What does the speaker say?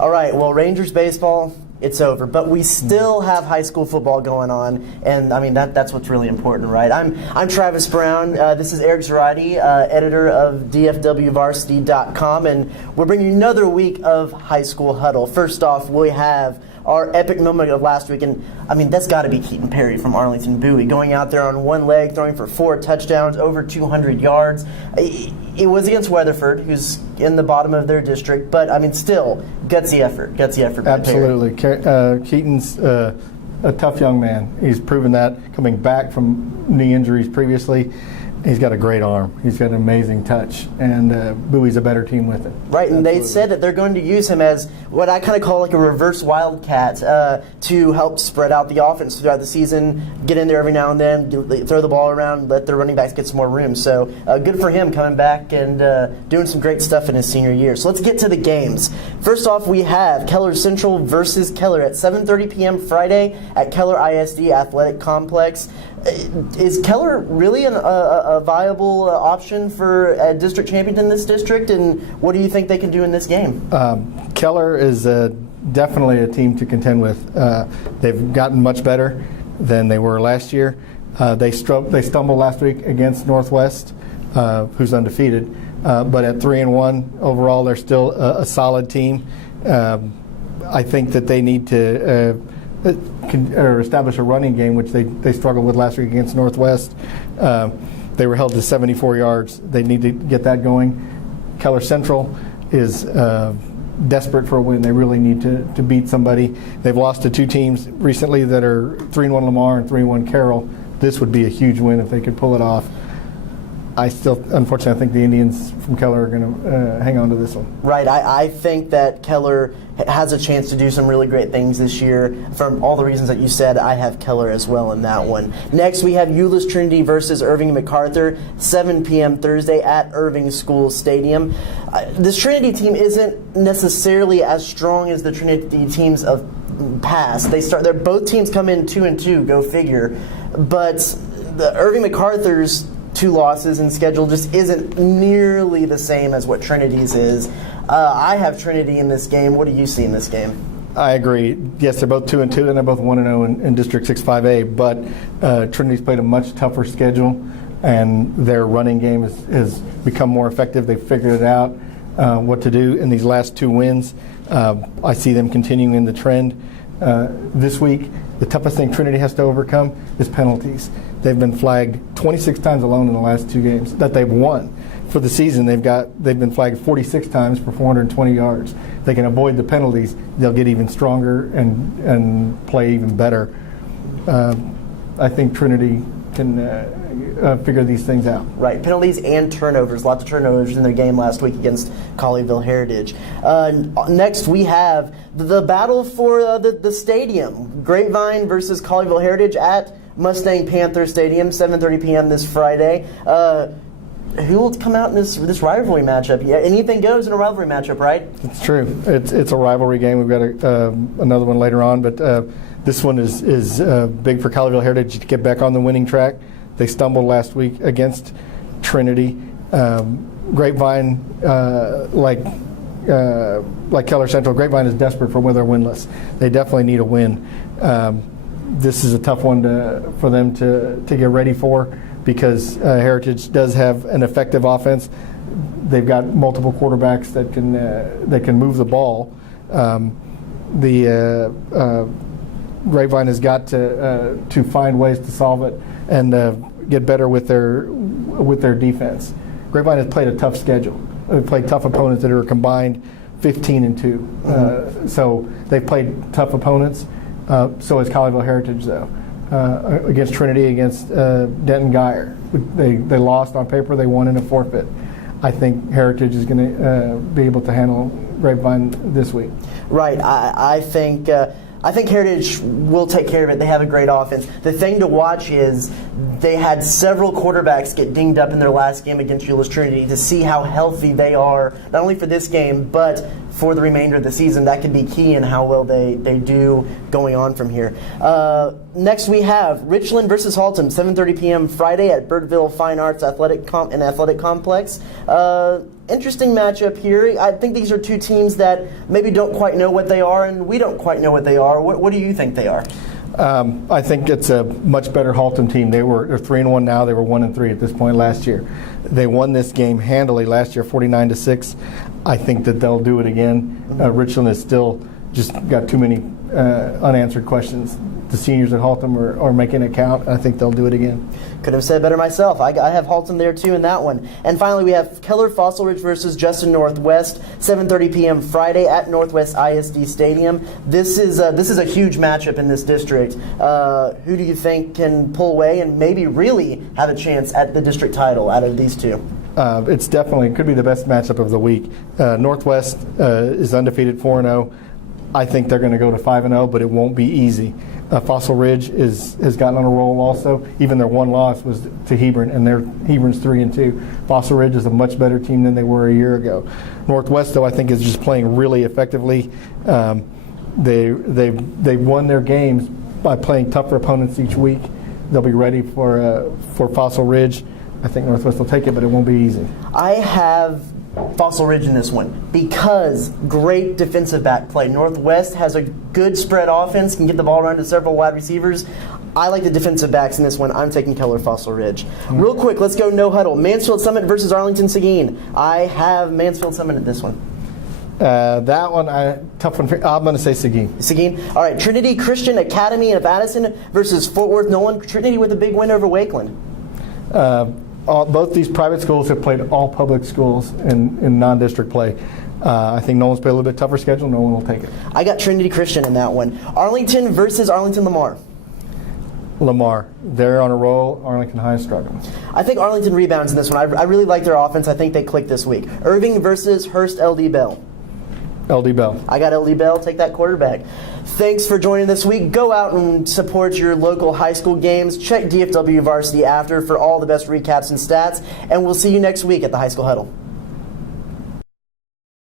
All right, well, Rangers baseball, it's over, but we still have high school football going on, and I mean that's what's really important, right? I'm Travis Brown. This is Eric Zarate, editor of DFWVarsity.com, and we're bringing you another week of High School Huddle. First off, we have our epic moment of last week, and I mean that's got to be Keaton Perry from Arlington Bowie, going out there on one leg, throwing for 4 touchdowns, over 200 yards. It was against Weatherford, who's in the bottom of their district, but I mean still gutsy effort by Absolutely. Keaton's a tough young man. He's proven that coming back from knee injuries previously. He's got a great arm. He's got an amazing touch, and Bowie's a better team with it. Right, and Absolutely. They said that they're going to use him as what I kind of call like a reverse wildcat to help spread out the offense throughout the season, get in there every now and then, throw the ball around, let their running backs get some more room. So good for him coming back and doing some great stuff in his senior year. So let's get to the games. First off, we have Keller Central versus Keller at 7:30 p.m. Friday at Keller ISD Athletic Complex. Is Keller really a viable option for a district champion in this district, and what do you think they can do in this game? Keller is definitely a team to contend with. They've gotten much better than they were last year. They stumbled last week against Northwest, who's undefeated, but at 3-1 overall, they're still a solid team. I think that they need to establish a running game, which they struggled with last week against Northwest. They were held to 74 yards. They need to get that going. Keller Central is desperate for a win. They really need to beat somebody. They've lost to 2 teams recently that are 3-1 Lamar and 3-1 Carroll. This would be a huge win if they could pull it off. Unfortunately, I think the Indians from Keller are going to hang on to this one. Right. I think that Keller has a chance to do some really great things this year. From all the reasons that you said, I have Keller as well in that one. Next, we have Euless Trinity versus Irving MacArthur, 7 p.m. Thursday at Irving School Stadium. This Trinity team isn't necessarily as strong as the Trinity teams of past. They're both teams come in 2-2, go figure. But the Irving MacArthur's 2 losses in schedule just isn't nearly the same as what Trinity's is. I have Trinity in this game. What do you see in this game? I agree. Yes, they're both 2-2, and they're both 1-0 in District 6-5A, but Trinity's played a much tougher schedule, and their running game has become more effective. They've figured it out, what to do in these last 2 wins. I see them continuing the trend this week. The toughest thing Trinity has to overcome is penalties. They've been flagged 26 times alone in the last 2 games that they've won. For the season, they've been flagged 46 times for 420 yards. They can avoid the penalties. They'll get even stronger and play even better. I think Trinity can figure these things out. Right, penalties and turnovers. Lots of turnovers in their game last week against Colleyville Heritage. Next, we have the battle for the stadium. Grapevine versus Colleyville Heritage at Mustang Panther Stadium, 7:30 p.m. this Friday. Who will come out in this rivalry matchup? Yeah, anything goes in a rivalry matchup, right? It's true. It's a rivalry game. We've got another one later on, but this one is big for Colleyville Heritage to get back on the winning track. They stumbled last week against Trinity. Grapevine, like Keller Central, Grapevine is desperate for when they're winless. They definitely need a win. This is a tough one for them to get ready for, because Heritage does have an effective offense. They've got multiple quarterbacks that can move the ball. Grapevine has got to find ways to solve it and get better with their defense. Grapevine has played a tough schedule. They've played tough opponents that are combined 15-2. So they've played tough opponents. So has Colleyville Heritage, though. Against Trinity, against Denton Geyer. They lost on paper. They won in a forfeit. I think Heritage is going to be able to handle Grapevine this week. Right. I think I think Heritage will take care of it. They have a great offense. The thing to watch is they had several quarterbacks get dinged up in their last game against Euless Trinity to see how healthy they are, not only for this game, but for the remainder of the season. That could be key in how well they do going on from here. Next we have Richland versus Haltom, 7:30 p.m. Friday at Birdville Fine Arts Athletic Complex. Interesting matchup here. I think these are two teams that maybe don't quite know what they are, and we don't quite know what they are. What do you think they are? I think it's a much better Haltom team. They're 3-1 now. They were 1-3 at this point last year. They won this game handily last year, 49-6. I think that they'll do it again. Richland is still just got too many unanswered questions. The seniors at Haltom are making it count. I think they'll do it again. Could have said better myself. I have Haltom there too in that one. And finally, we have Keller-Fossil Ridge versus Justin Northwest, 7:30 p.m. Friday at Northwest ISD Stadium. This is a huge matchup in this district. Who do you think can pull away and maybe really have a chance at the district title out of these two? It's definitely could be the best matchup of the week. Northwest is undefeated 4-0. I think they're going to go to 5-0, but it won't be easy. Fossil Ridge has gotten on a roll also. Even their one loss was to Hebron, and Hebron's 3-2. Fossil Ridge is a much better team than they were a year ago. Northwest, though, I think is just playing really effectively. They won their games by playing tougher opponents each week. They'll be ready for Fossil Ridge. I think Northwest will take it, but it won't be easy. I have Fossil Ridge in this one because great defensive back play. Northwest has a good spread offense, can get the ball around to several wide receivers. I like the defensive backs in this one. I'm taking Keller-Fossil Ridge. Real quick, let's go no huddle. Mansfield Summit versus Arlington Seguin. I have Mansfield Summit in this one. That one, tough one. I'm going to say Seguin. Seguin. All right, Trinity Christian Academy of Addison versus Fort Worth Nolan. Trinity with a big win over Wakeland. Both these private schools have played all public schools in non-district play. I think Nolan's played a little bit tougher schedule. Nolan will take it. I got Trinity Christian in that one. Arlington versus Arlington Lamar. Lamar. They're on a roll. Arlington High is struggling. I think Arlington rebounds in this one. I really like their offense. I think they click this week. Irving versus Hearst LD Bell. LD Bell. I got LD Bell. Take that quarterback. Thanks for joining this week. Go out and support your local high school games. Check DFW Varsity after for all the best recaps and stats. And we'll see you next week at the High School Huddle.